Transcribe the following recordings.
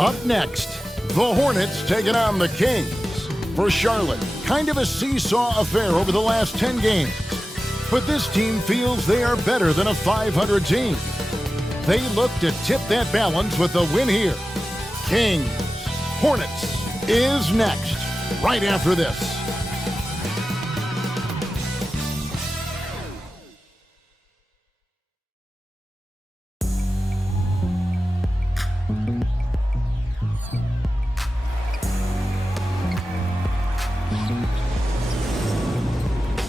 Up next, the Hornets taking on the Kings. For Charlotte, kind of a seesaw affair over the last 10 games. But this team feels they are better than a 500 team. They look to tip that balance with a win here. Kings Hornets is next, right after this.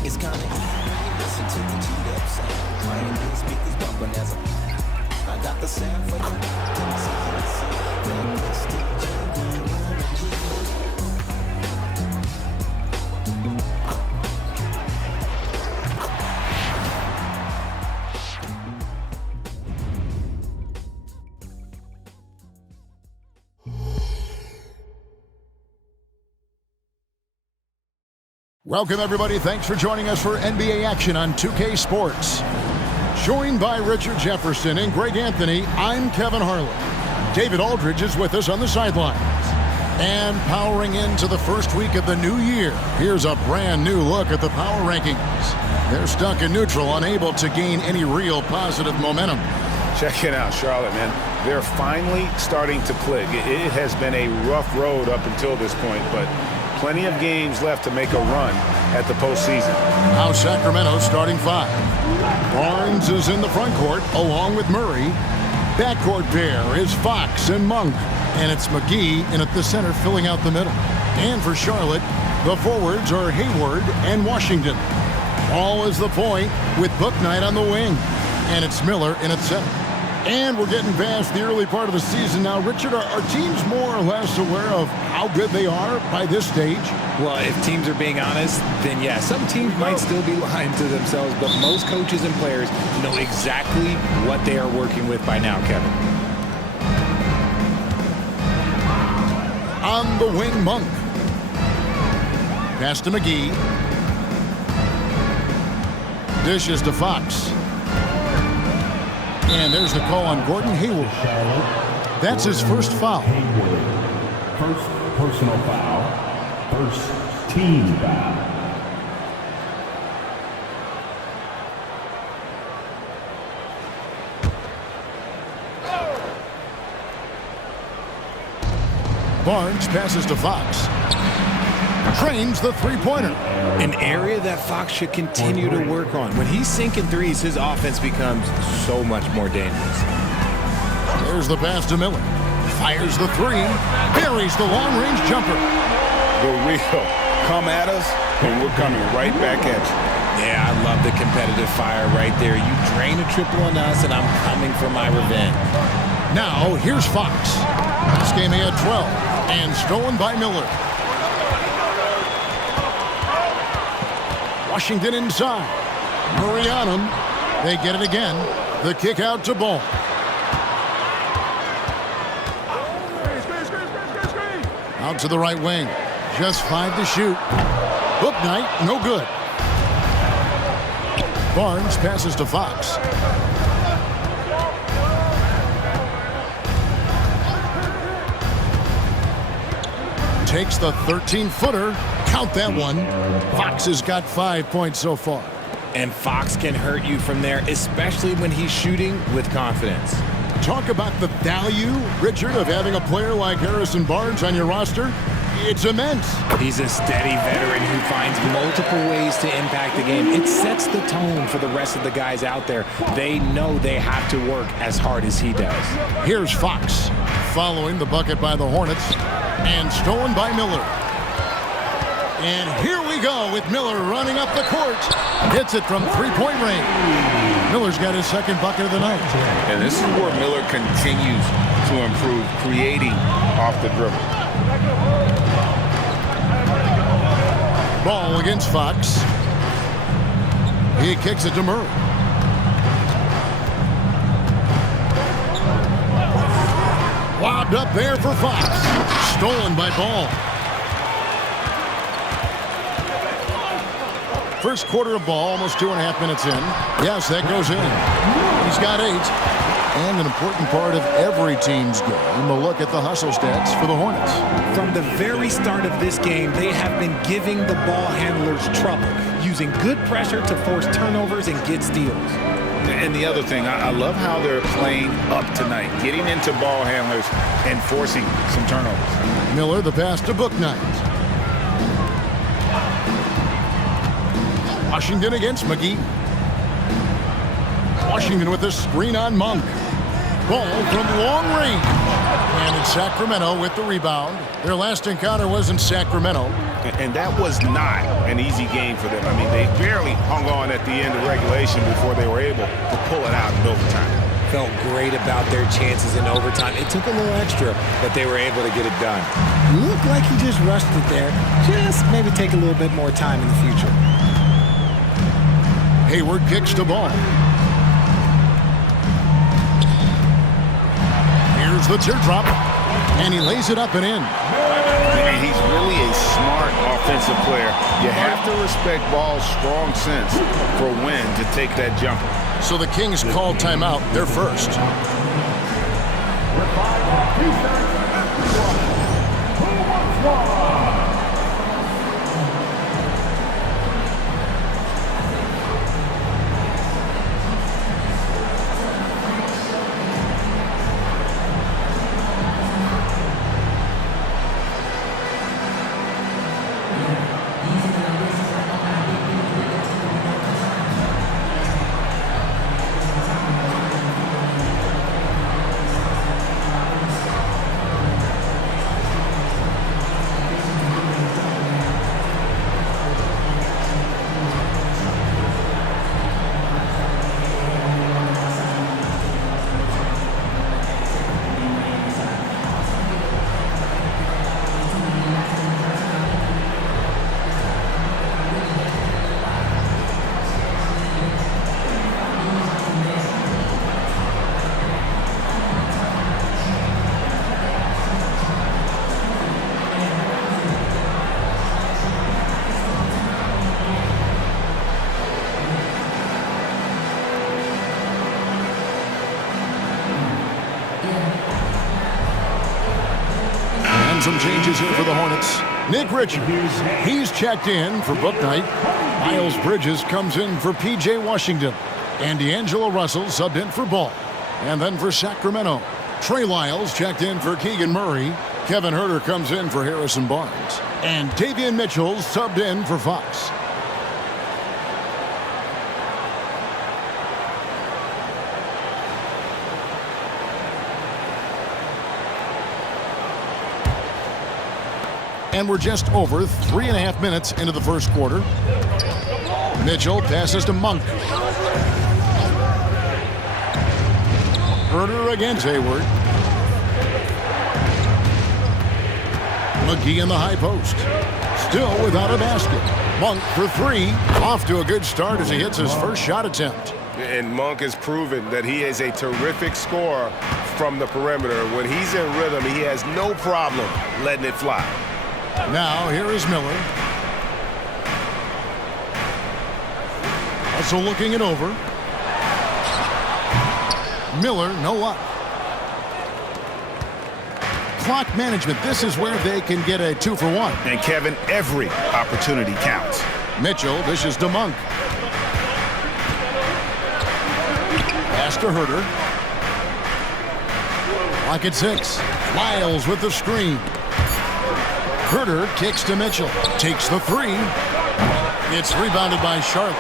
It's kinda listen to the G up sound. Playing these speakers bumping as I got the sound for you. Welcome, everybody. Thanks for joining us for NBA action on 2K Sports. Joined by Richard Jefferson and Greg Anthony, I'm Kevin Harlan. David Aldridge is with us on the sidelines. And powering into the first week of the new year, here's a brand new look at the power rankings. They're stuck in neutral, unable to gain any real positive momentum. Check it out, Charlotte, man. They're finally starting to click. It has been a rough road up until this point, but plenty of games left to make a run at the postseason. Now Sacramento starting 5. Barnes is in the front court along with Murray. Backcourt pair is Fox and Monk. And it's McGee in at the center filling out the middle. And for Charlotte, the forwards are Hayward and Washington. Ball is the point with Bouknight on the wing. And it's Miller in at center. And we're getting past the early part of the season now. Richard, are teams more or less aware of how good they are by this stage? Well, if teams are being honest, then yeah, some teams might still be lying to themselves, but most coaches and players know exactly what they are working with by now, Kevin. On the wing, Monk. Pass to McGee. Dishes to Fox. And there's the call on Gordon Hayward. That's his first foul. First personal foul. First team foul. Barnes passes to Fox. Trains the three-pointer. An area that Fox should continue to work on. When he's sinking threes, his offense becomes so much more dangerous. There's the pass to Miller. Fires the three. Buries the long-range jumper. The real. Come at us, and we're coming right back at you. Yeah, I love the competitive fire right there. You drain a triple on us, and I'm coming for my revenge. Now, here's Fox. This game he had 12, and stolen by Miller. Washington inside. Murray on him. They get it again. The kick out to Ball. Out to the right wing. Just 5 to shoot. Bouknight, no good. Barnes passes to Fox. Takes the 13-footer. Count that one. Fox has got 5 points so far. And Fox can hurt you from there, especially when he's shooting with confidence. Talk about the value, Richard, of having a player like Harrison Barnes on your roster. It's immense. He's a steady veteran who finds multiple ways to impact the game. It sets the tone for the rest of the guys out there. They know they have to work as hard as he does. Here's Fox following the bucket by the Hornets and stolen by Miller. And here we go with Miller running up the court. Hits it from three-point range. Miller's got his second bucket of the night. And this is where Miller continues to improve, creating off the dribble. Ball against Fox. He kicks it to Murray. Lobbed up there for Fox. Stolen by Ball. First quarter of ball, almost 2.5 minutes in. Yes, that goes in. He's got 8. And an important part of every team's game, a look at the hustle stats for the Hornets. From the very start of this game, they have been giving the ball handlers trouble, using good pressure to force turnovers and get steals. And the other thing, I love how they're playing up tonight, getting into ball handlers and forcing some turnovers. Miller, the pass to Bouknight. Washington against McGee. Washington with a screen on Monk. Ball from long range. And it's Sacramento with the rebound. Their last encounter was in Sacramento. And that was not an easy game for them. I mean, they barely hung on at the end of regulation before they were able to pull it out in overtime. Felt great about their chances in overtime. It took a little extra, but they were able to get it done. Looked like he just rushed it there. Just maybe take a little bit more time in the future. Hayward kicks the ball. Here's the teardrop, and he lays it up and in. He's really a smart offensive player. You have to respect ball's strong sense for when to take that jumper. So the Kings call timeout. They're first. Some changes here for the Hornets. Nick Richards, he's checked in for Bouknight. Miles Bridges comes in for P.J. Washington. And D'Angelo Russell subbed in for Ball. And then for Sacramento, Trey Lyles checked in for Keegan Murray. Kevin Huerter comes in for Harrison Barnes. And Davion Mitchell subbed in for Fox. And we're just over 3.5 minutes into the first quarter. Mitchell passes to Monk. Huerter against Hayward. McGee in the high post. Still without a basket. Monk for three. Off to a good start as he hits his first shot attempt. And Monk has proven that he is a terrific scorer from the perimeter. When he's in rhythm, he has no problem letting it fly. Now, here is Miller. Also looking it over. Miller, no luck. Clock management. This is where they can get a 2-for-1. And Kevin, every opportunity counts. Mitchell dishes to Monk. Pass to Huerter. Clock at 6. Lyles with the screen. Huerter kicks to Mitchell. Takes the three. It's rebounded by Charlotte.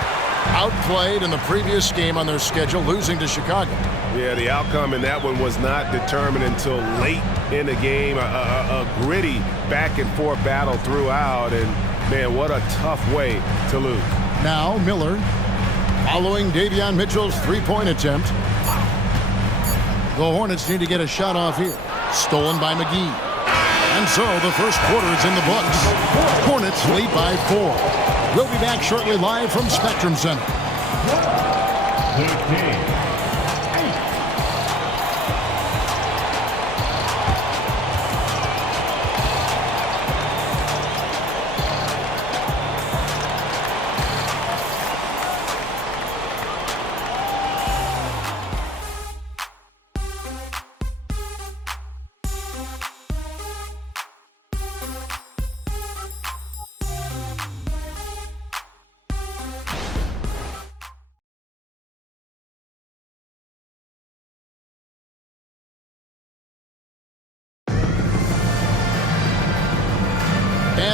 Outplayed in the previous game on their schedule, losing to Chicago. Yeah, the outcome in that one was not determined until late in the game. A gritty back-and-forth battle throughout. And, man, what a tough way to lose. Now Miller following Davion Mitchell's three-point attempt. The Hornets need to get a shot off here. Stolen by McGee. And so the first quarter is in the books. Hornets lead by 4. We'll be back shortly live from Spectrum Center.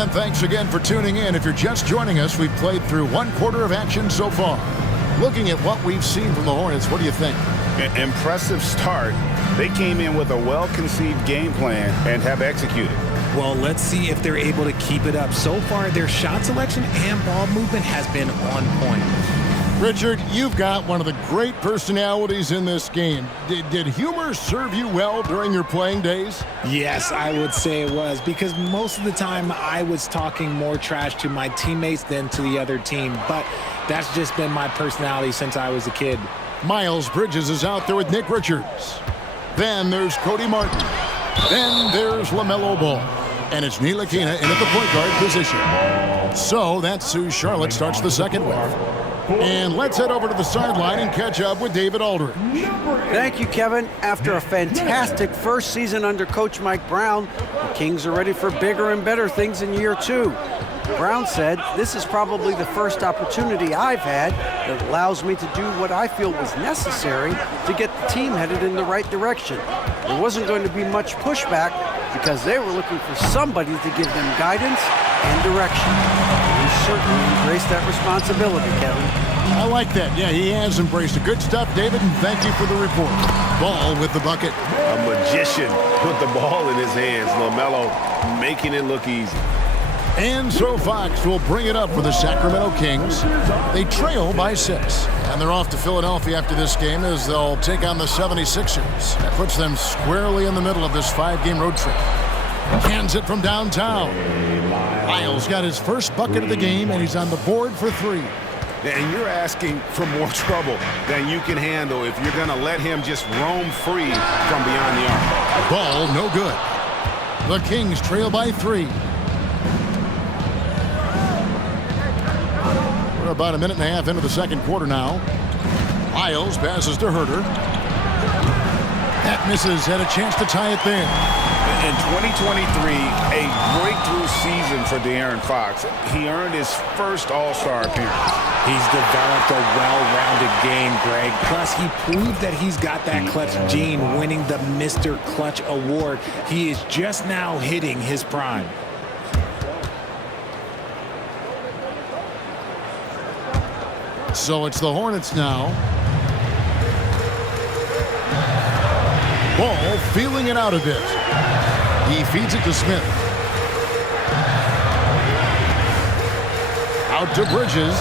And thanks again for tuning in. If you're just joining us, we've played through one quarter of action so far. Looking at what we've seen from the Hornets, what do you think? Impressive start. They came in with a well-conceived game plan and have executed. Well, let's see if they're able to keep it up. So far, their shot selection and ball movement has been on point. Richard, you've got one of the great personalities in this game. Did humor serve you well during your playing days? Yes, I would say it was, because most of the time I was talking more trash to my teammates than to the other team. But that's just been my personality since I was a kid. Miles Bridges is out there with Nick Richards. Then there's Cody Martin. Then there's LaMelo Ball. And it's Ntilikina in at the point guard position. So that's who Charlotte starts the second with. And let's head over to the sideline and catch up with David Aldridge. Thank you, Kevin. After a fantastic first season under Coach Mike Brown, the Kings are ready for bigger and better things in year 2. Brown said, "This is probably the first opportunity I've had that allows me to do what I feel was necessary to get the team headed in the right direction. There wasn't going to be much pushback because they were looking for somebody to give them guidance and direction." He certainly embraced that responsibility, Kevin. I like that. Yeah, he has embraced it. Good stuff, David, and thank you for the report. Ball with the bucket. A magician put the ball in his hands. LaMelo making it look easy. And so Fox will bring it up for the Sacramento Kings. They trail by 6. And they're off to Philadelphia after this game as they'll take on the 76ers. That puts them squarely in the middle of this 5-game road trip. Hands it from downtown. Miles got his first bucket of the game, and he's on the board for 3. And you're asking for more trouble than you can handle if you're going to let him just roam free from beyond the arc. Ball no good. The Kings trail by 3. We're about a minute and a half into the second quarter now. Miles passes to Herter. That misses, had a chance to tie it there. In 2023, a breakthrough season for De'Aaron Fox. He earned his first All-Star appearance. He's developed a well-rounded game, Greg. Plus, he proved that he's got that clutch gene, winning the Mr. Clutch award. He is just now hitting his prime. So it's the Hornets now. Ball feeling it out a bit. He feeds it to Smith. Out to Bridges.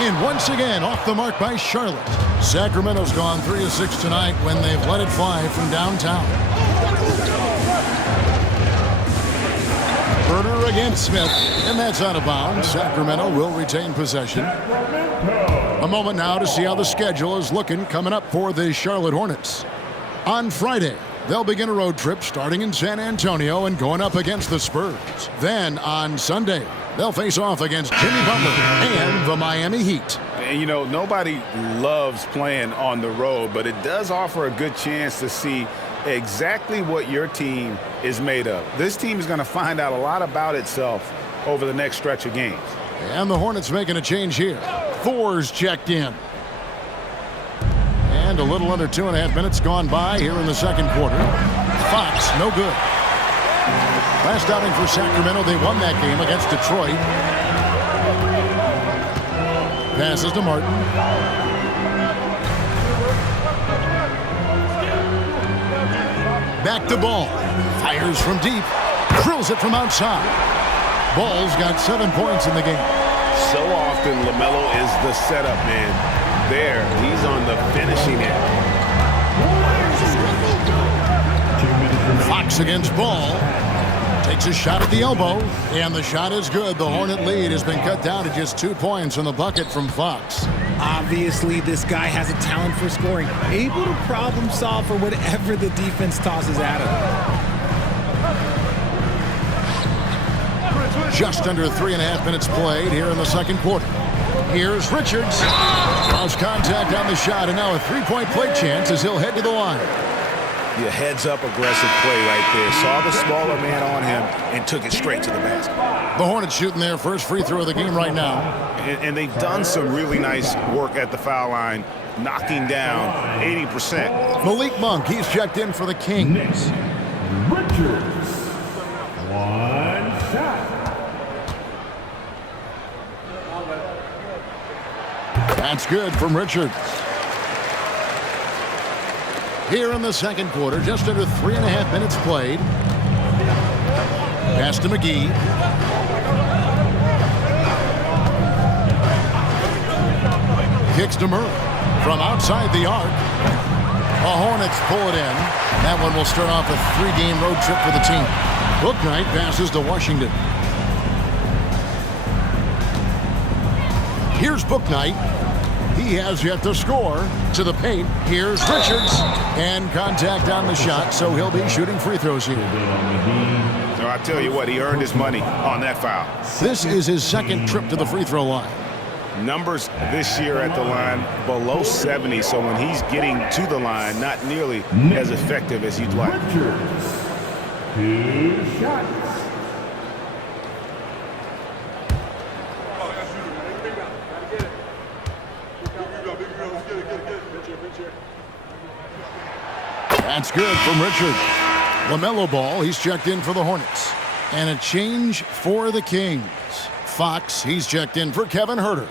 And once again, off the mark by Charlotte. Sacramento's gone 3 of 6 tonight when they've let it fly from downtown. Herter against Smith, and that's out of bounds. Sacramento will retain possession. A moment now to see how the schedule is looking coming up for the Charlotte Hornets. On Friday, they'll begin a road trip starting in San Antonio and going up against the Spurs. Then on Sunday, they'll face off against Jimmy Butler and the Miami Heat. And, you know, nobody loves playing on the road, but it does offer a good chance to see exactly what your team is made of. This team is going to find out a lot about itself over the next stretch of games. And the Hornets making a change here. Thor's checked in. And a little under 2.5 minutes gone by here in the second quarter. Fox, no good. Last outing for Sacramento, they won that game against Detroit. Passes to Martin. Back to Ball. Fires from deep. Drills it from outside. Ball's got 7 points in the game. So often, LaMelo is the setup man. There, he's on the finishing end. Fox against Ball. Takes a shot at the elbow, and the shot is good. The Hornet lead has been cut down to just 2 points on the bucket from Fox. Obviously, this guy has a talent for scoring, able to problem solve for whatever the defense tosses at him. Just under 3.5 minutes played here in the second quarter. Here's Richards. Draws contact on the shot, and now a 3-point play chance as he'll head to the line. Your heads-up aggressive play right there. Saw the smaller man on him and took it straight to the basket. The Hornets shooting their first free throw of the game right now. And they've done some really nice work at the foul line, knocking down 80%. Malik Monk, he's checked in for the Kings. Richards. 1. That's good from Richards. Here in the second quarter, just under 3.5 minutes played. Pass to McGee. Kicks to Murray from outside the arc. The Hornets pull it in. That one will start off a 3-game road trip for the team. Bouknight passes to Washington. Here's Bouknight. He has yet to score. To the paint. Here's Richards. And contact on the shot, so he'll be shooting free throws here. So I tell you what, he earned his money on that foul. This is his second trip to the free throw line. Numbers this year at the line below 70, so when he's getting to the line, not nearly as effective as you'd like. Richards. 2 shots. That's good from Richards. LaMelo Ball, he's checked in for the Hornets. And a change for the Kings. Fox, he's checked in for Kevin Huerter.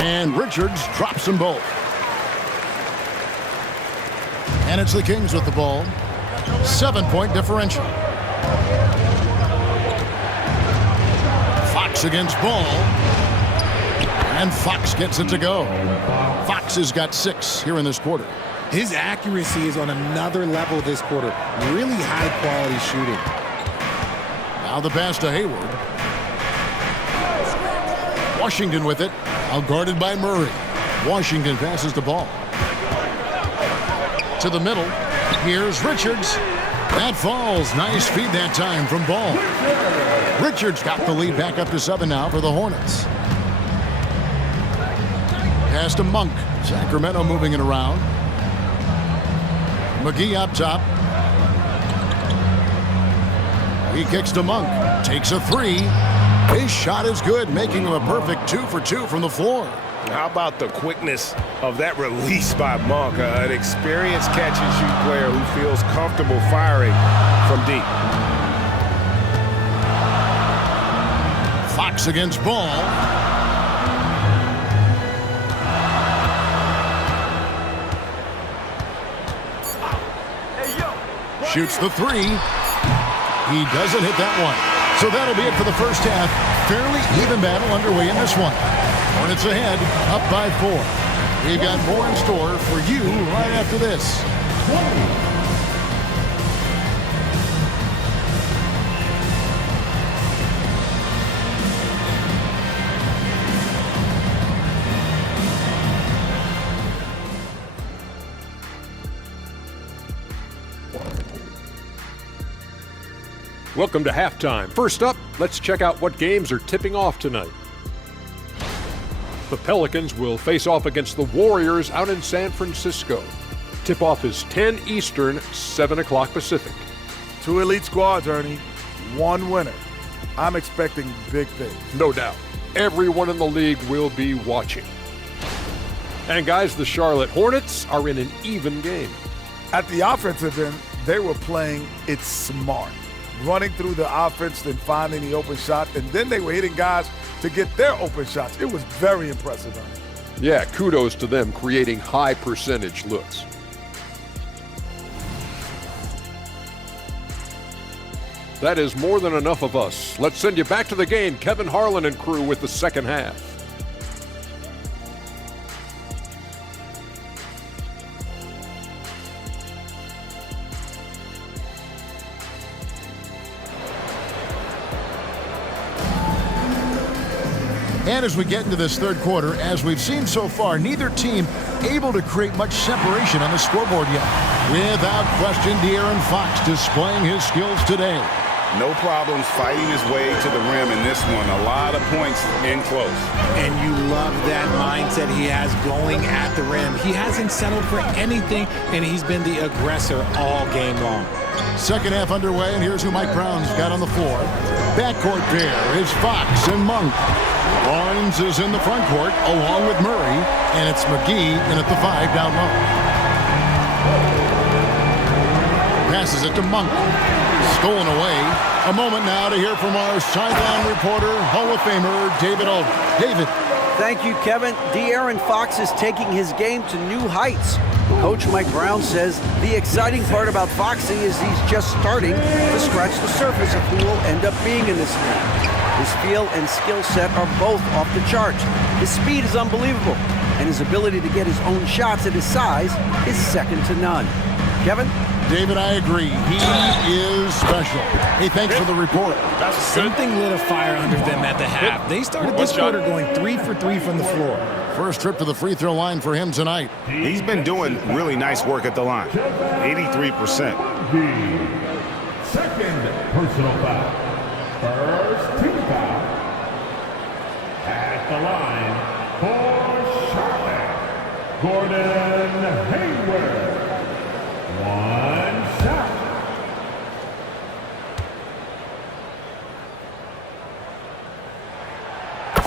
And Richards drops them both. And it's the Kings with the ball. 7-point differential. Fox against Ball. And Fox gets it to go. Fox has got 6 here in this quarter. His accuracy is on another level this quarter. Really high-quality shooting. Now the pass to Hayward. Washington with it. Now guarded by Murray. Washington passes the ball. To the middle. Here's Richards. That falls. Nice feed that time from Ball. Richards got the lead back up to 7 now for the Hornets. Pass to Monk. Sacramento moving it around. McGee up top. He kicks to Monk. Takes a 3. His shot is good, making him a perfect 2 for 2 from the floor. How about the quickness of that release by Monk? An experienced catch-and-shoot player who feels comfortable firing from deep. Fox against Ball. Shoots the 3. He doesn't hit that one. So that'll be it for the first half. Fairly even battle underway in this one. Hornets ahead, up by 4. We've got more in store for you right after this. Welcome to halftime. First up, let's check out what games are tipping off tonight. The Pelicans will face off against the Warriors out in San Francisco. Tip-off is 10 Eastern, 7 o'clock Pacific. 2 elite squads, Ernie. 1 winner. I'm expecting big things. No doubt. Everyone in the league will be watching. And guys, the Charlotte Hornets are in an even game. At the offensive end, they were playing it smart. Running through the offense, then finding the open shot, and then they were hitting guys to get their open shots. It was very impressive, Ernie. Yeah, kudos to them creating high percentage looks. That is more than enough of us. Let's send you back to the game. Kevin Harlan and crew with the second half. And as we get into this third quarter, as we've seen so far, neither team able to create much separation on the scoreboard yet. Without question, De'Aaron Fox displaying his skills today. No problems fighting his way to the rim in this one. A lot of points in close. And you love that mindset he has going at the rim. He hasn't settled for anything, and he's been the aggressor all game long. Second half underway, and here's who Mike Brown's got on the floor. Backcourt pair is Fox and Monk. Barnes is in the front court along with Murray, and it's McGee in at the 5 down low. Passes it to Monk. Stolen away. A moment now to hear from our sideline reporter, Hall of Famer David Aldridge. David. Thank you, Kevin. De'Aaron Fox is taking his game to new heights. Coach Mike Brown says the exciting part about Foxy is he's just starting to scratch the surface of who will end up being in this league. His feel and skill set are both off the charts. His speed is unbelievable, and his ability to get his own shots at his size is second to none. Kevin? David, I agree. He is special. Hey, thanks for the report. Something lit a fire under them at the half. They started this quarter going 3 for 3 from the floor. First trip to the free throw line for him tonight. He's been doing really nice work at the line. 83%. Second personal foul. First team foul. At the line for Charlotte, Gordon Hayward. One shot.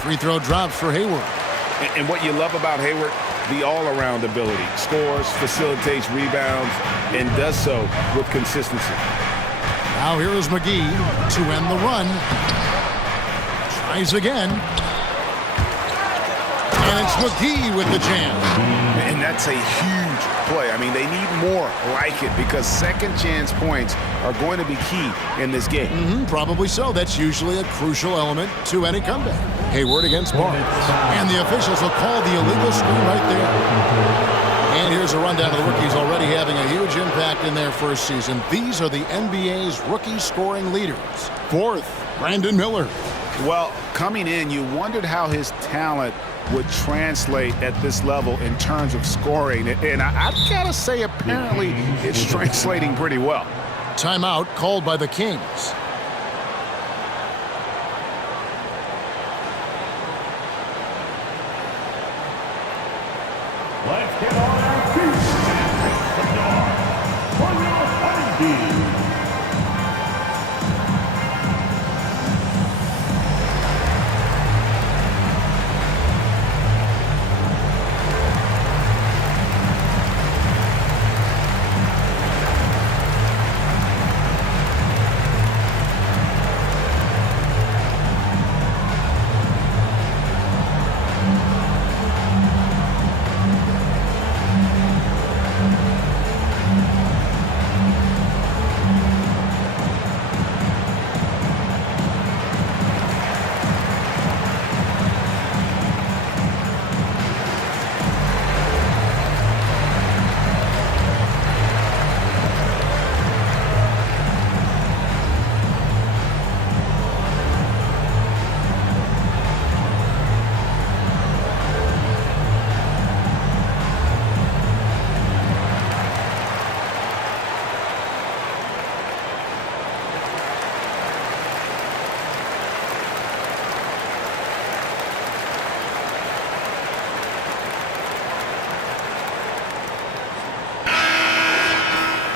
Free throw drops for Hayward. And what you love about Hayward, the all-around ability. Scores, facilitates rebounds, and does so with consistency. Now here is McGee to end the run. Tries again. And it's McGee with the jam. And that's a huge play. I mean, they need more like it because second chance points are going to be key in this game. Probably so. That's usually a crucial element to any comeback. Hayward against Barnes. And the officials will call the illegal screen right there. And here's a rundown of the rookies already having a huge impact in their first season. These are the NBA's rookie scoring leaders. Fourth, Brandon Miller. Well, coming in, you wondered how his talent would translate at this level in terms of scoring. And I've got to say, apparently, it's translating pretty well. Timeout called by the Kings. Let's get on our feet. For your ID.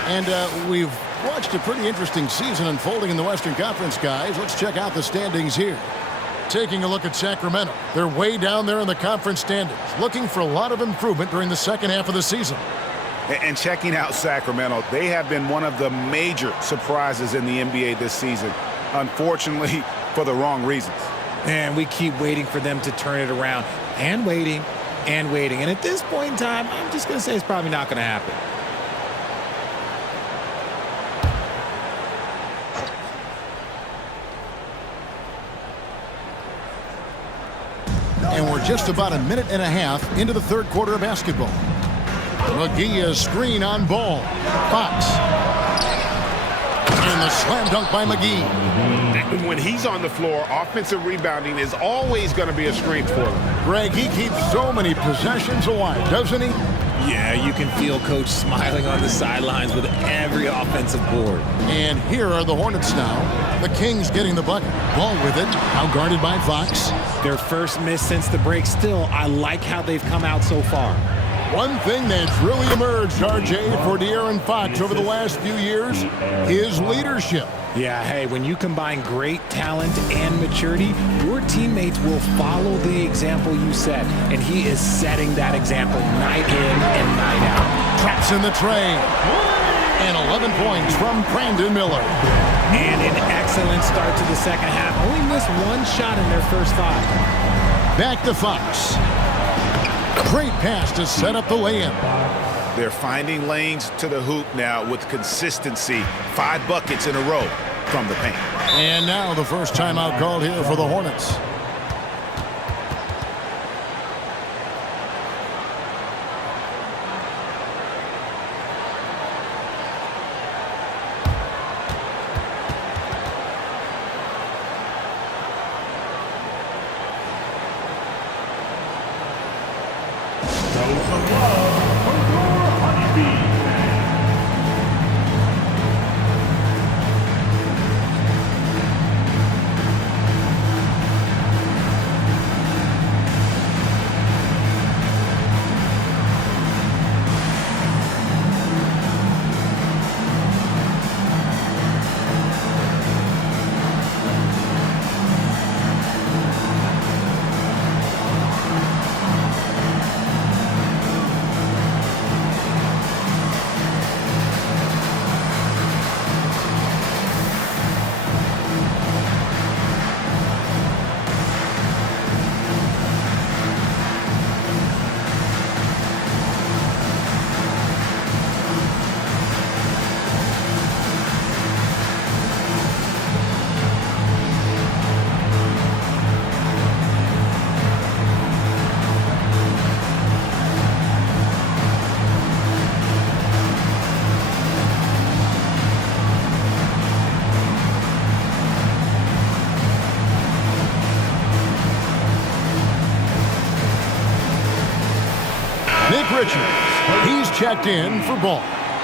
And we've watched a pretty interesting season unfolding in the Western Conference, guys. Let's check out the standings here. Taking a look at Sacramento. They're way down there in the conference standings, looking for a lot of improvement during the second half of the season. And checking out Sacramento, they have been one of the major surprises in the NBA this season, unfortunately, for the wrong reasons. And we keep waiting for them to turn it around and waiting and waiting. And at this point in time, I'm just going to say it's probably not going to happen. And we're just about a minute and a half into the third quarter of basketball. McGee a screen on Ball. Fox. And the slam dunk by McGee. When he's on the floor, offensive rebounding is always going to be a strength for him. Greg, he keeps so many possessions alive, doesn't he? Yeah, you can feel Coach smiling on the sidelines with every offensive board. And here are the Hornets now. The Kings getting the bucket. Ball with it. Now guarded by Fox. Their first miss since the break. Still, I like how they've come out so far. One thing that's really emerged, RJ, for De'Aaron Fox over the last few years is leadership. Yeah, hey, when you combine great talent and maturity, your teammates will follow the example you set. And he is setting that example night in and night out. Traps in the tray. And 11 points from Brandon Miller. And an excellent start to the second half. Only missed one shot in their first 5. Back to Fox. Great pass to set up the lay-in. They're finding lanes to the hoop now with consistency. 5 buckets in a row from the paint. And now the first timeout called here for the Hornets. Richards, he's checked in for ball.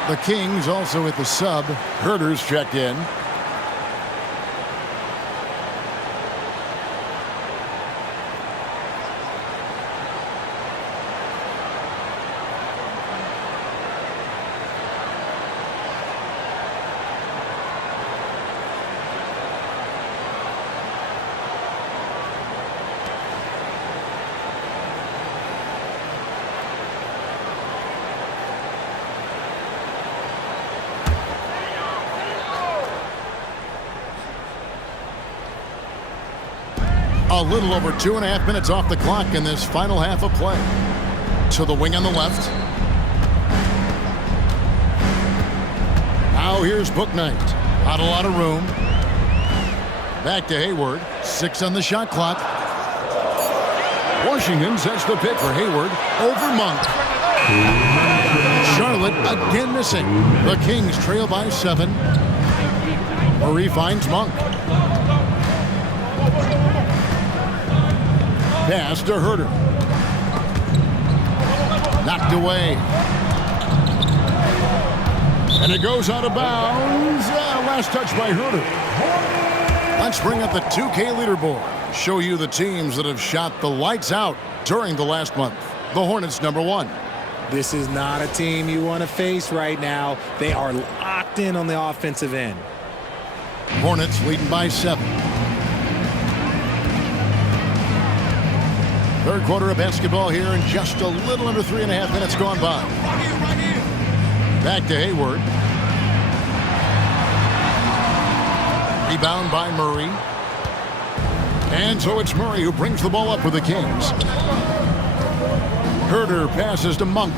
The Kings also at the sub. Herter's checked in. A little over 2.5 minutes off the clock in this final half of play. To the wing on the left. Now here's Bouknight. Not a lot of room. Back to Hayward. 6 on the shot clock. Washington sets the pick for Hayward over Monk. Charlotte again missing. The Kings trail by 7. Murray finds Monk. Pass to Herter. Knocked away. And it goes out of bounds. Last touch by Herter. Let's bring up the 2K leaderboard. Show you the teams that have shot the lights out during the last month. The Hornets #1. This is not a team you want to face right now. They are locked in on the offensive end. Hornets leading by 7. Third quarter of basketball here and just a little under 3.5 minutes gone by. Back to Hayward. Rebound by Murray. And so it's Murray who brings the ball up for the Kings. Herter passes to Monk.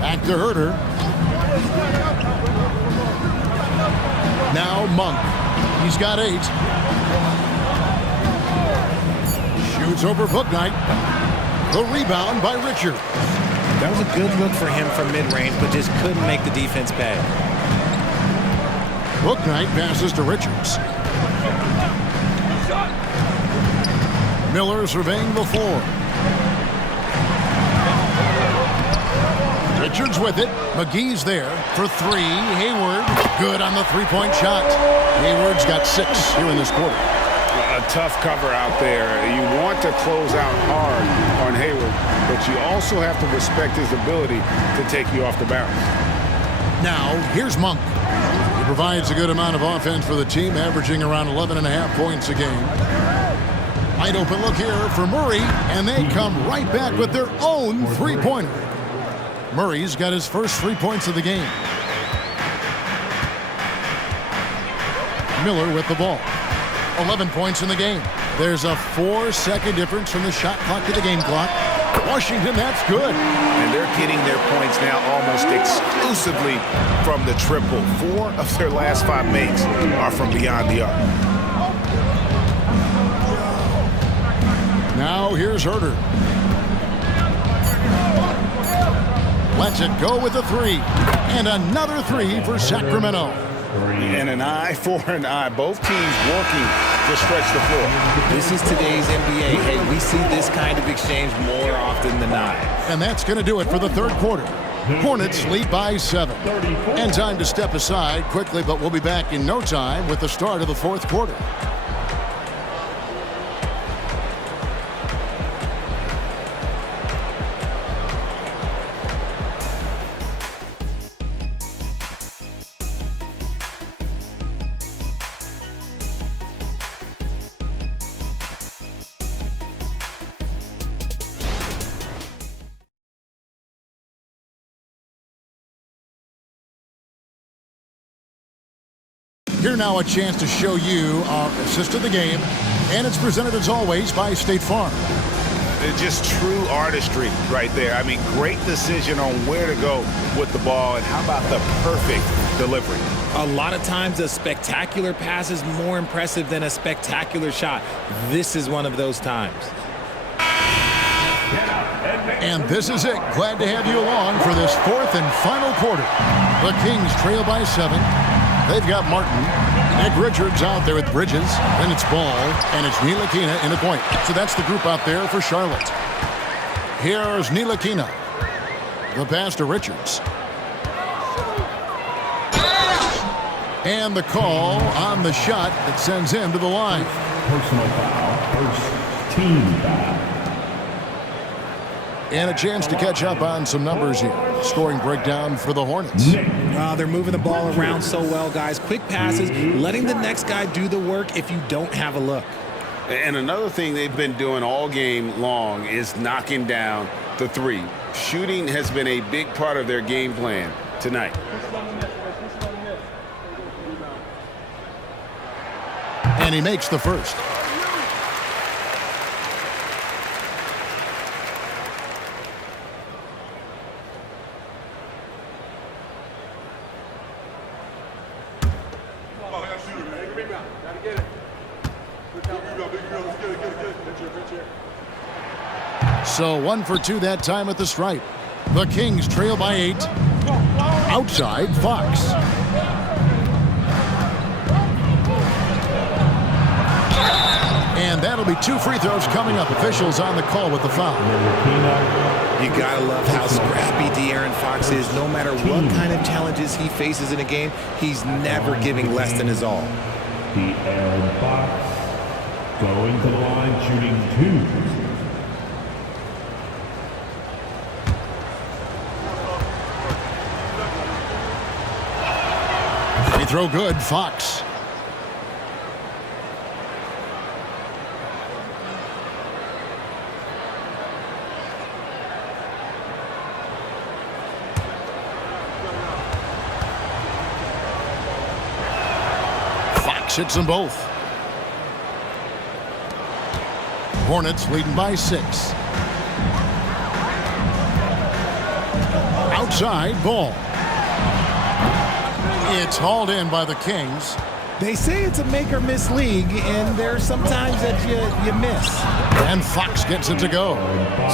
Back to Herter. Now Monk. He's got 8. Shoots over Bouknight. The rebound by Richards. That was a good look for him from mid-range, but just couldn't make the defense pay. Bouknight passes to Richards. Miller surveying the floor. Richards with it. McGee's there for 3. Hayward, good on the three-point shot. Hayward's got 6 here in this quarter. A tough cover out there. You want to close out hard on Hayward, but you also have to respect his ability to take you off the bounce. Now, here's Monk. He provides a good amount of offense for the team, averaging around 11.5 points a game. Wide open look here for Murray, and they come right back with their own three-pointer. Murray's got his first 3 points of the game. Miller with the ball. 11 points in the game. There's a 4-second difference from the shot clock to the game clock. Washington, that's good. And they're getting their points now almost exclusively from the triple. 4 of their last 5 makes are from beyond the arc. Now here's Herter. Lets it go with a 3. And another 3 for Sacramento. And an eye for an eye. Both teams working to stretch the floor. This is today's NBA. Hey, we see this kind of exchange more often than not. And that's going to do it for the third quarter. Hornets lead by 7. And time to step aside quickly, but we'll be back in no time with the start of the fourth quarter. Here now a chance to show you our assist of the game, and it's presented as always by State Farm. It's just true artistry right there. I mean, great decision on where to go with the ball, and how about the perfect delivery? A lot of times a spectacular pass is more impressive than a spectacular shot. This is one of those times. And this is it. Glad to have you along for this fourth and final quarter. The Kings trail by 7. They've got Martin. Nick Richards out there with Bridges. Then it's Ball, and it's Ntilikina in the point. So that's the group out there for Charlotte. Here's Ntilikina. The pass to Richards. And the call on the shot that sends him to the line. Personal foul. First team foul. And a chance to catch up on some numbers here. Scoring breakdown for the Hornets. They're moving the ball around so well, guys. Quick passes, letting the next guy do the work if you don't have a look. And another thing they've been doing all game long is knocking down the 3. Shooting has been a big part of their game plan tonight. And he makes the first. So 1 for 2 that time at the stripe. The Kings trail by 8. Outside, Fox. And that'll be 2 free throws coming up. Officials on the call with the foul. You gotta love how scrappy De'Aaron Fox is. No matter what kind of challenges he faces in a game, he's never giving less than his all. De'Aaron Fox going to the line, shooting 2. Free throw good, Fox. Fox hits them both. Hornets leading by 6. Outside, Ball. It's hauled in by the Kings. They say it's a make-or-miss league, and there's sometimes that you miss. And Fox gets it to go.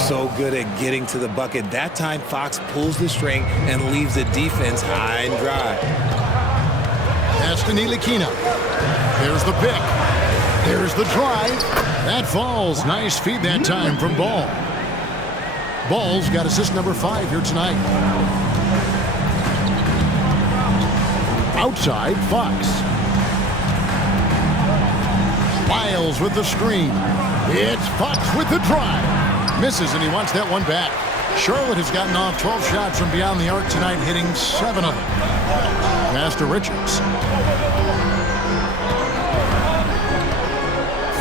So good at getting to the bucket. That time, Fox pulls the string and leaves the defense high and dry. That's to Ntilikina. There's the pick. There's the drive. That falls. Nice feed that time from Ball. Ball's got assist number 5 here tonight. Outside, Fox. Wiles with the screen. It's Fox with the drive. Misses, and he wants that one back. Charlotte has gotten off 12 shots from beyond the arc tonight, hitting 7 of them. Pass to Richards.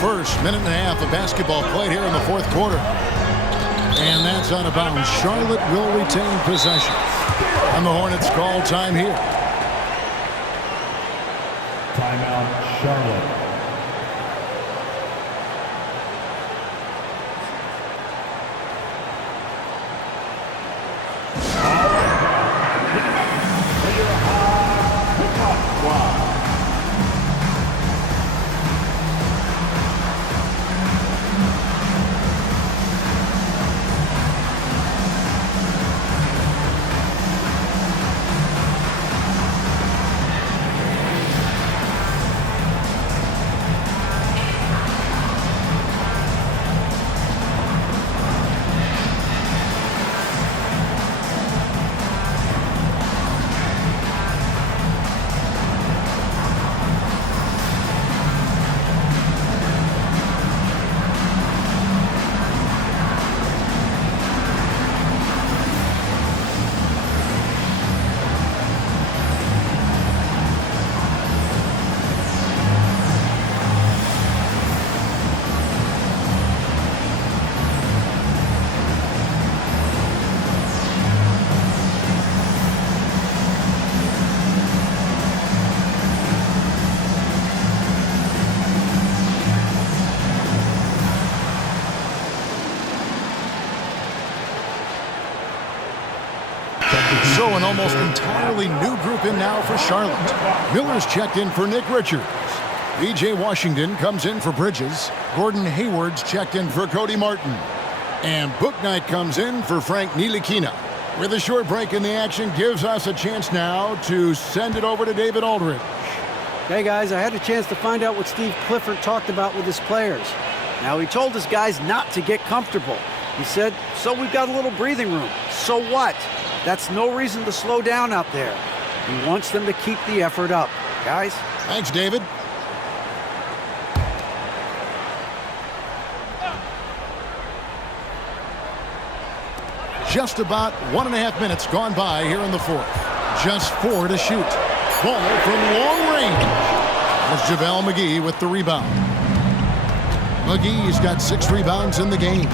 First minute and a half of basketball played here in the fourth quarter. And that's out of bounds. Charlotte will retain possession. And the Hornets call time here. Timeout, Charlotte. So an almost entirely new group in now for Charlotte. Miller's checked in for Nick Richards. B.J. Washington comes in for Bridges. Gordon Hayward's checked in for Cody Martin. And Bouknight comes in for Frank Ntilikina. With a short break in the action, gives us a chance now to send it over to David Aldridge. Hey guys, I had a chance to find out what Steve Clifford talked about with his players. Now he told his guys not to get comfortable. He said, so we've got a little breathing room. So what? That's no reason to slow down out there. He wants them to keep the effort up. Guys? Thanks, David. Just about 1.5 minutes gone by here in the fourth. Just 4 to shoot. Ball from long range. That's JaVale McGee with the rebound. McGee's got 6 rebounds in the game.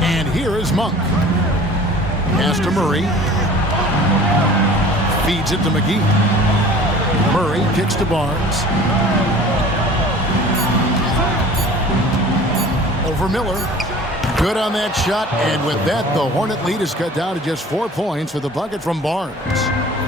And here is Monk. Pass to Murray. Feeds it to McGee. Murray kicks to Barnes. Over Miller. Good on that shot. And with that, the Hornet lead is cut down to just 4 points with the bucket from Barnes.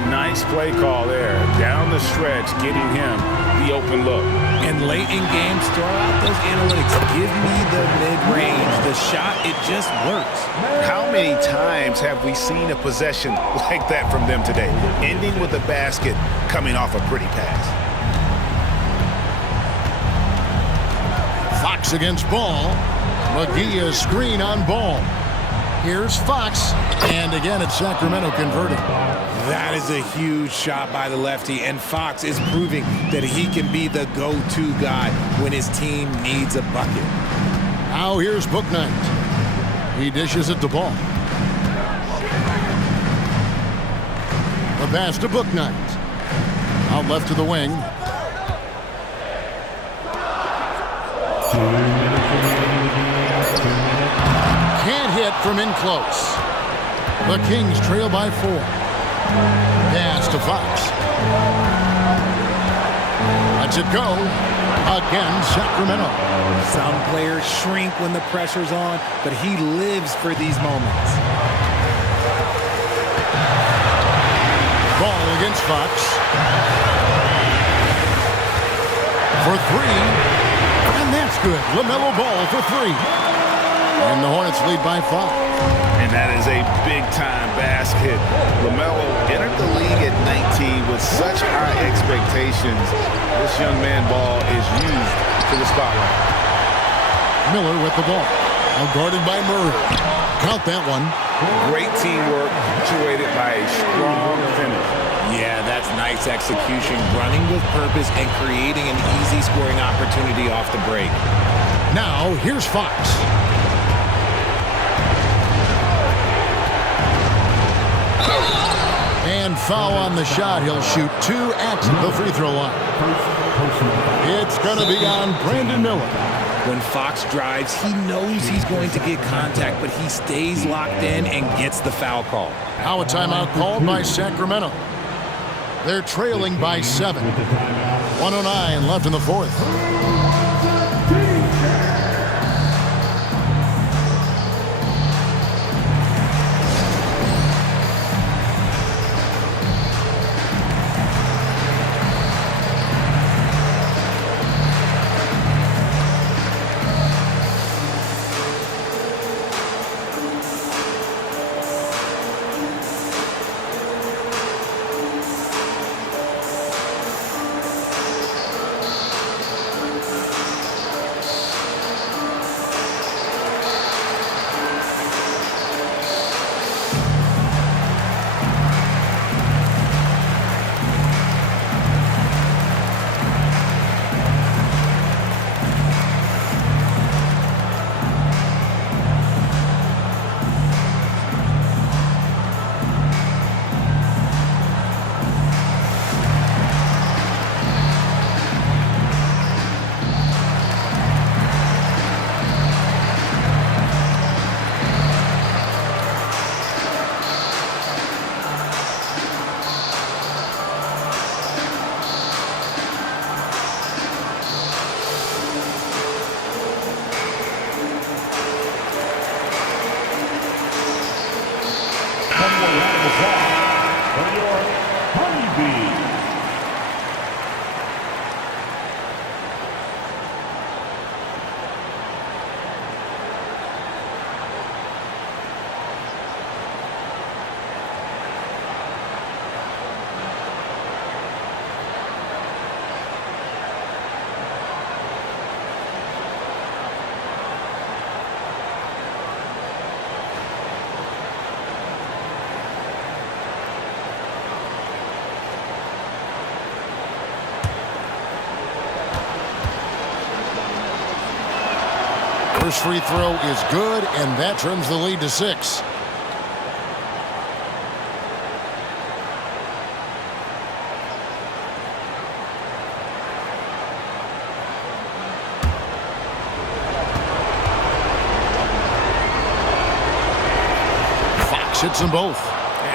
Nice play call there. Down the stretch, getting him the open look. And late in games, throw out those analytics. Give me the mid-range. The shot, it just works. How many times have we seen a possession like that from them today? Ending with a basket, coming off a pretty pass. Fox against Ball. McGee a screen on Ball. Here's Fox. And again, it's Sacramento converting. That is a huge shot by the lefty, and Fox is proving that he can be the go-to guy when his team needs a bucket. Now here's Bouknight. He dishes it to Ball. The pass to Bouknight. Out left to the wing. 2 minutes remaining in the game. 2 minutes. Can't hit from in close. The Kings trail by 4. Pass to Fox. Lets it go. Again, Sacramento. Some players shrink when the pressure's on, but he lives for these moments. Ball against Fox. For 3. And that's good. LaMelo Ball for 3. And the Hornets lead by 5. And that is a big-time basket. LaMelo entered the league at 19 with such high expectations. This young man Ball is used to the spotlight. Miller with the ball. Now guarded by Murray. Count that one. Great teamwork, punctuated by a strong finish. Yeah, that's nice execution, running with purpose and creating an easy scoring opportunity off the break. Now, here's Fox. And foul on the shot. He'll shoot 2 at the free throw line. It's going to be on Brandon Miller. When Fox drives, he knows he's going to get contact, but he stays locked in and gets the foul call. Now a timeout called by Sacramento. They're trailing by 7. 1:09 left in the fourth. First free throw is good, and that trims the lead to 6. Fox hits them both.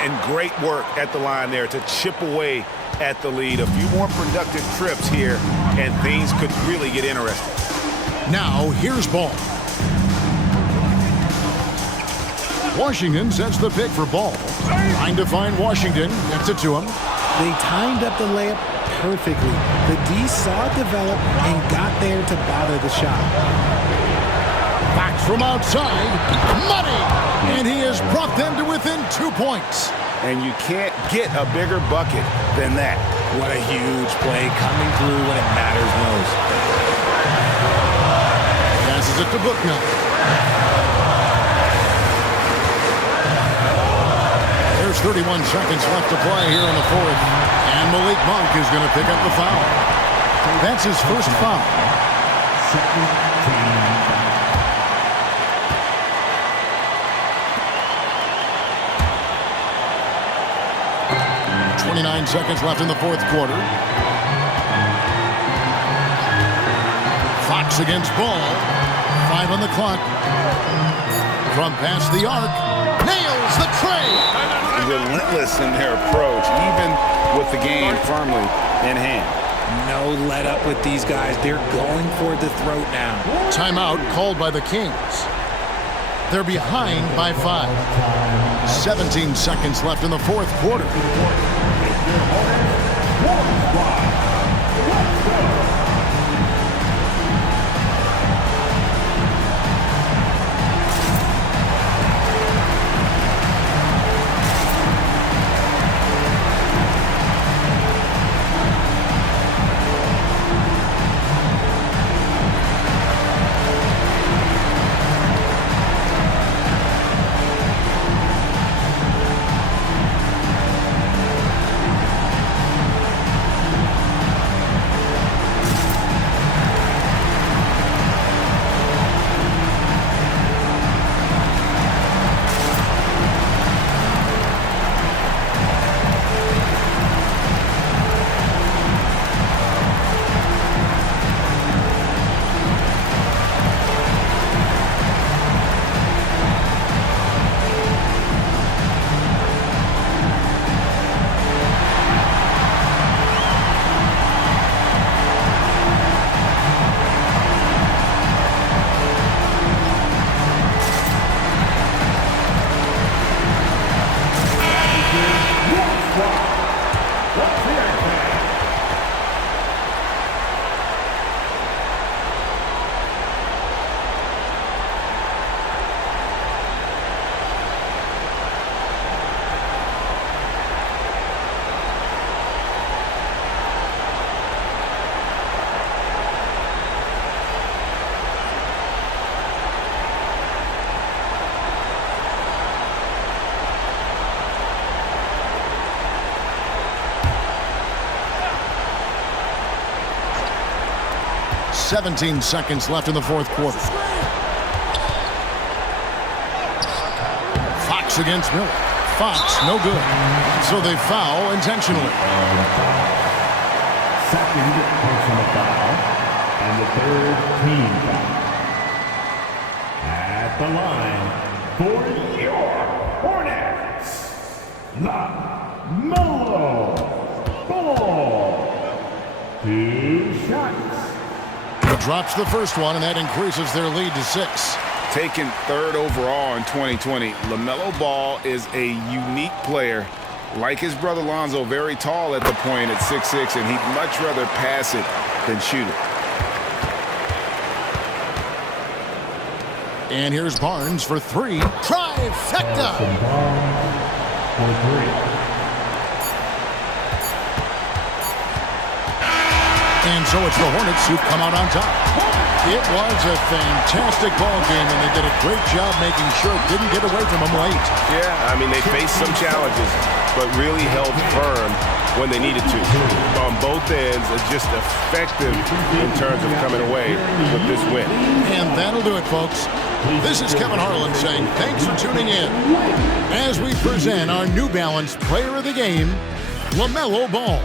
And great work at the line there to chip away at the lead. A few more productive trips here, and things could really get interesting. Now, here's Ball. Washington sets the pick for Ball. Trying to find Washington. Gets it to him. They timed up the layup perfectly. The D saw it develop and got there to bother the shot. Fox from outside. Money! And he has brought them to within 2 points. And you can't get a bigger bucket than that. What a huge play coming through when it matters most. Passes it to Booknight. There's 31 seconds left to play here in the fourth. And Malik Monk is going to pick up the foul. That's his first foul. 29 seconds left in the fourth quarter. Fox against Ball. 5 on the clock. From past the arc. Nails the tray. Relentless in their approach, even with the game firmly in hand. No let up with these guys. They're going for the throat now. Timeout called by the Kings. They're behind by 5. 17 seconds left in the fourth quarter. 17 seconds left in the fourth quarter. Fox against Miller. Fox, no good. So they foul intentionally. Second personal foul, and the third team foul. At the line for your Hornets, LaMelo Ball. 2 shots. He drops the first one, and that increases their lead to 6. Taken third overall in 2020, LaMelo Ball is a unique player. Like his brother Lonzo, very tall at the point at 6'6", and he'd much rather pass it than shoot it. And here's Barnes for 3. Trifecta! For 3. And so it's the Hornets who come out on top. It was a fantastic ball game, and they did a great job making sure it didn't get away from them late. Yeah, I mean, they faced some challenges, but really held firm when they needed to. On both ends, just effective in terms of coming away with this win. And that'll do it, folks. This is Kevin Harlan saying thanks for tuning in as we present our New Balance Player of the Game, LaMelo Ball.